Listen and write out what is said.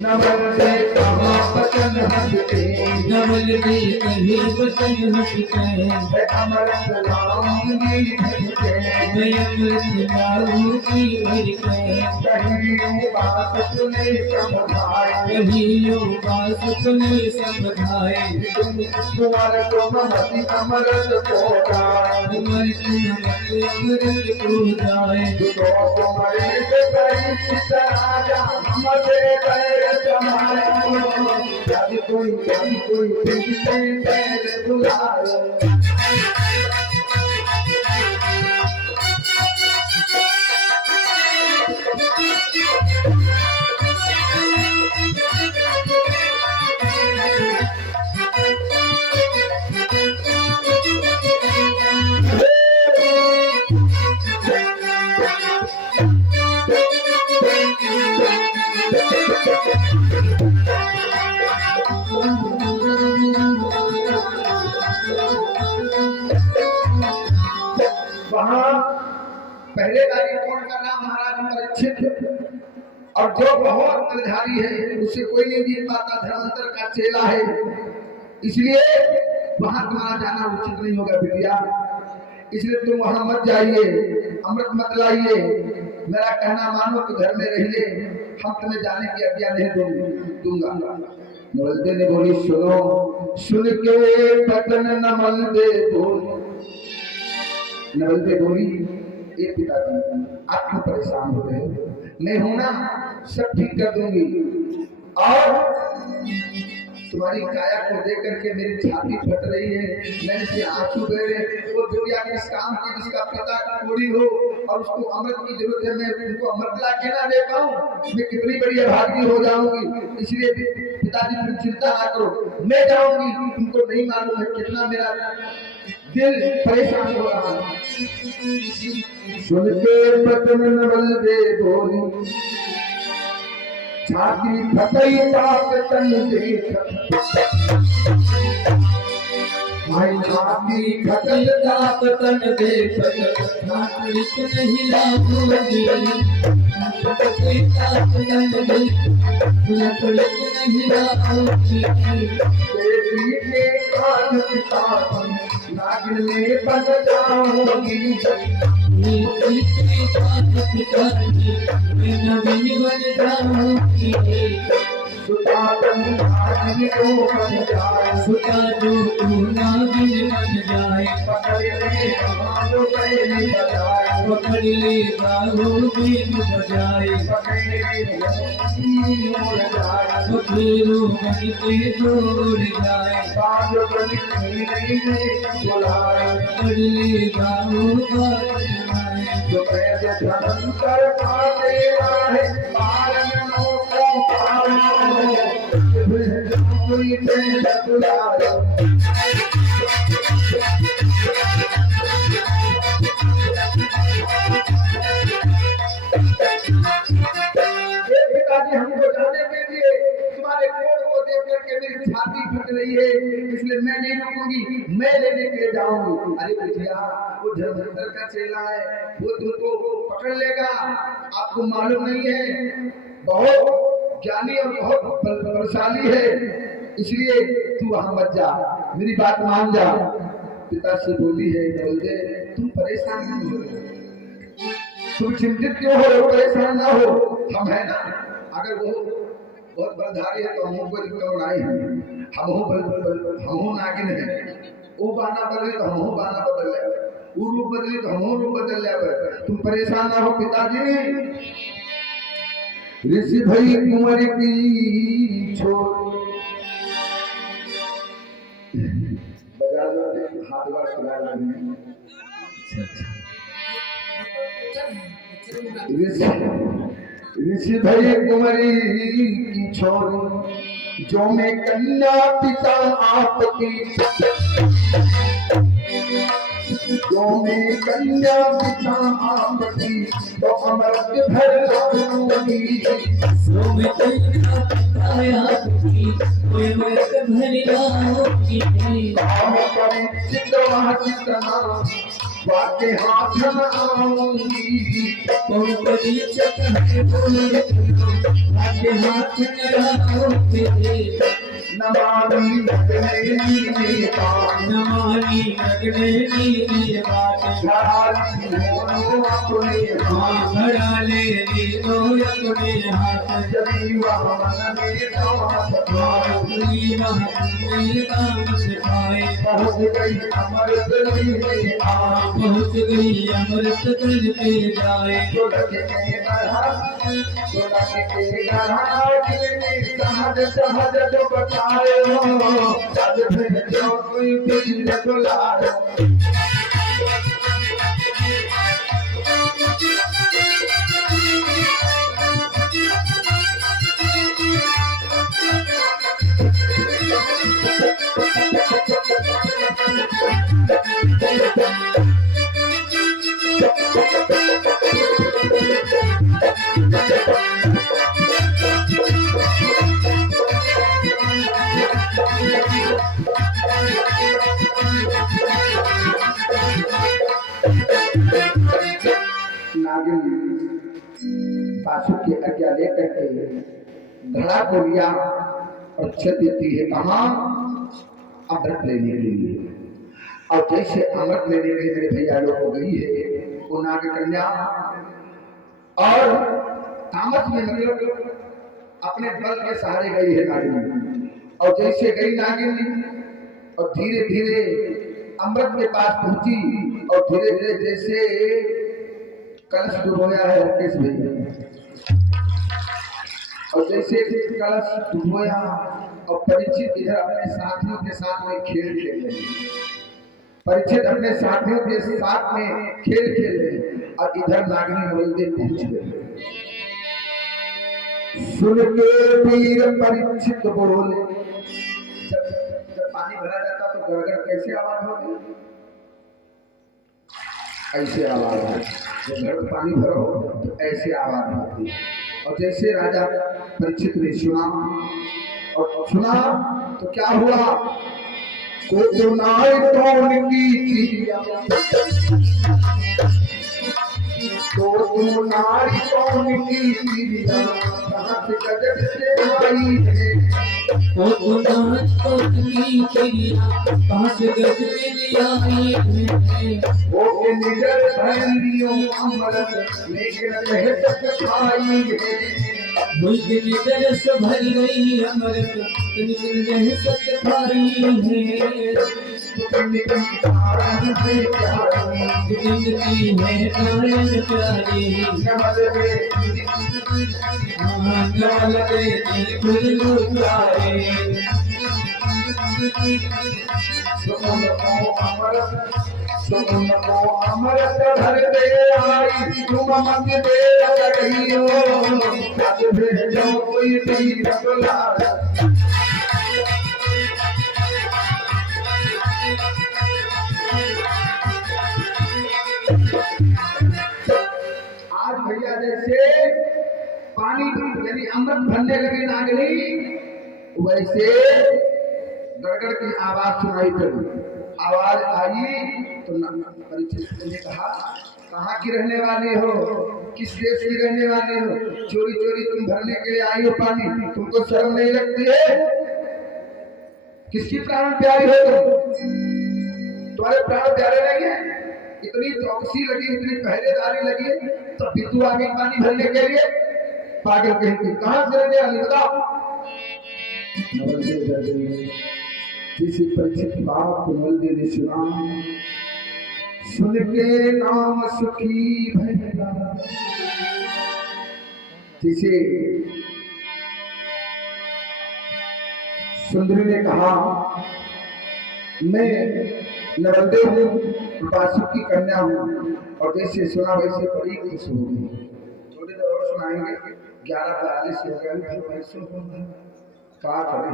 नवल दे कहाँ बचन हंसते, नवल दे कहीं बचन हंसते, अमर सलामी भजते, मैं अमृत लाऊंगी भर के, कहीं बात सुने समझाए, कहीं बात सुने समझाए, कुंवर को मति अमृत को जाए, कुंवर को मति अमृत को जाए, तो तुम्हारे से बड़ी राजा हमारे गए जमाए, जब कोई पैर बुलाए। वहाँ पहले कौन का नाम महाराज परीक्षित, और जो बहुत बलधारी है उसे कोई नहीं जीत पाता, धर्मांतर का चेला है, इसलिए वहां तुम्हारा जाना उचित नहीं होगा बिटिया। इसलिए तुम वहां मत जाइए, अमृत मत लाइए, मेरा कहना मानो तो घर में रहिए, हम तुम्हें जाने की आज्ञा नहीं दूंगा। नवल ने बोली सुनो, सुन के पतन नमल दे बोली, नवल दे बोली ये पिताजी आप क्यों परेशान हो रहे हो, मैं हूं ना, सब ठीक कर दूंगी। और तुम्हारी काया को देख करके मेरी छाती फट रही है, मैंने से आंसू बह रहे, वो दुनिया किस काम की जिसका पिता कोड़ी हो और उसको अमृत की जरूरत है, मैं उनको अमृत ला के ना दे पाऊं, मैं कितनी बड़ी अभागी हो जाऊंगी। इसलिए पिताजी तुम चिंता ना करो, मैं जाऊंगी, तुमको नहीं मालूम है कितना मेरा दिल परेशान हो रहा है। सुन के पतन नवल दे बोली, छाती फटई ताक तन देख, भाई छाती फटई ताक तन देख, नागरिक नहीं लाऊंगी, फटई ताक तन देख, नागरिक नहीं लाऊंगी, देवी के कान पिता नागिन में बन जाऊंगी, नीति ताक पिताजी मैं नवीन बन जाऊंगी, सुता तुम नागिन को बन जाए, सुता जो तू नागिन बन जाए, पकड़ ले बाहों में बजाए, पकड़ ले बाहों में बजाए, पकड़ ले मोड़ जाए, फेरू बन के दौड़ जाए, बाजो बन नहीं बुलाए, पकड़ ले बाहों का बजाए, जो पैसे धन कर पाते है पालन को पालो, कोई पैसा बुलाए। पिताजी हमको जाने के लिए तुम्हारे कोड को देख करके मेरी छाती फट रही है, इसलिए मैं नहीं रुकूंगी, मैं लेने के लिए जाऊंगी। अरे बिटिया वो धर्मेंद्र का चेला है, वो तुमको पकड़ लेगा, आपको मालूम नहीं है, बहुत ज्ञानी और बहुत बलशाली है, इसलिए तू वहां मत जा, मेरी बात मान जा। पिता से बोली है बोलते तुम परेशान नहीं हो, तुम चिंतित क्यों हो रहे हो, परेशान ना हो, हम है ना, अगर वो बहुत बलधारी है तो हम को दिक्कत नहीं है, हम नागिन है, वो बाना बदले तो हम बाना बदल ले, वो रूप बदले तो हम रूप बदल ले, तुम परेशान ना हो पिताजी। ऋषि भाई कुंवर की छोड़ बाजार में हाथ बार चला रहे ऋषि भाई कुंवरी की छोरी, जो मैं कन्या पिता आपकी, जो मैं कन्या पिता आपकी, तो अमृत भर लाऊंगी, जो मैं कन्या पिता आपकी, तो अमृत भर लाऊंगी, काम परीक्षित चितना वाके हाथ न आऊंगी, कौन परीक्षित है बोले के हाथ लगाओ मेरे नमामि अग्ने नीता नमामि अग्ने नीवात घराली मोनो अपने हाथ भरा ले दो अपने हाथ जबीवा मन में दास खाओ में काम सिखाए पहुँच गई अमृत में आ पहुँच गई अमृत दल पे जाए सोलह के गढ़ा जिले सहज सहज जो बताए जब फिर जो कोई पीर दुलार नागिन पाशु की आज्ञा लेकर के घड़ा को लिया और चल देती है कहाँ अमृत लेने के लिए। और जैसे अमृत लेने के लिए मेरे भैया लोग हो गई है वो नाग कन्या और तामस में मतलब अपने बल के सहारे गई है नागिन। और जैसे गई नागिन और धीरे धीरे अमृत के पास पहुंची और धीरे धीरे जैसे कलश डुबोया है राकेश भैया और जैसे कलश डुबोया और परीक्षित इधर अपने साथियों के साथ में खेल खेल रहे परीक्षित अपने साथियों के साथ में खेल खेल रहे और इधर नागिनी नवलदेव पहुंच गए। सुन के वीर परीक्षित बोले जब पानी भरा जाता तो गड़गड़ कैसे आवाज होती ऐसे आवाज है जब घर में पानी भरो तो ऐसे आवाज होती है। और जैसे राजा परीक्षित ने सुना तो क्या हुआ को नाई कौन की तो नाई कौन की कहाँ से गजब से आई है तो नाच तो की चिड़िया कहाँ से गज में आई है वो के निडर भैलियों अमृत लेकिन रह सक खाई है मुझे निडर से भर गई अमृत लेकिन रह सक खाई है जिंदगी है कायन प्यारी नवल दे खुलू प्यारे तुमको अमृत भर दे आई तुम मत दे रही हो जब भेजो कोई तीर दुलार आज भैया जैसे पानी यानी अमृत भरने लगे नागनी वैसे गड़गड़ की आवाज सुनाई पड़ी। आवाज आई तो परीक्षित ने कहा कहाँ की रहने वाले हो किस देश की रहने वाले हो चोरी चोरी तुम भरने के लिए आई हो पानी तुमको शर्म नहीं लगती है किसकी प्राण प्यारी हो तुम तुम्हारे प्राण प्यारे नहीं है इतनी चौकसी लगी इतनी पहरेदारी लगी तब भी तू आ गई पानी भरने के लिए पागल कहीं कहाँ से रहने वाली बताओ जिसे परीक्षित बाप को नवलदेव ने सुना सुन के नाम सुखी भैया जिसे सुंदरी ने कहा मैं नवलदेव हूँ बासु की कन्या हूँ और जैसे सुना वैसे बड़ी खुश हो गई। थोड़ी देर और सुनाएंगे 11:42 हो गया क्या करें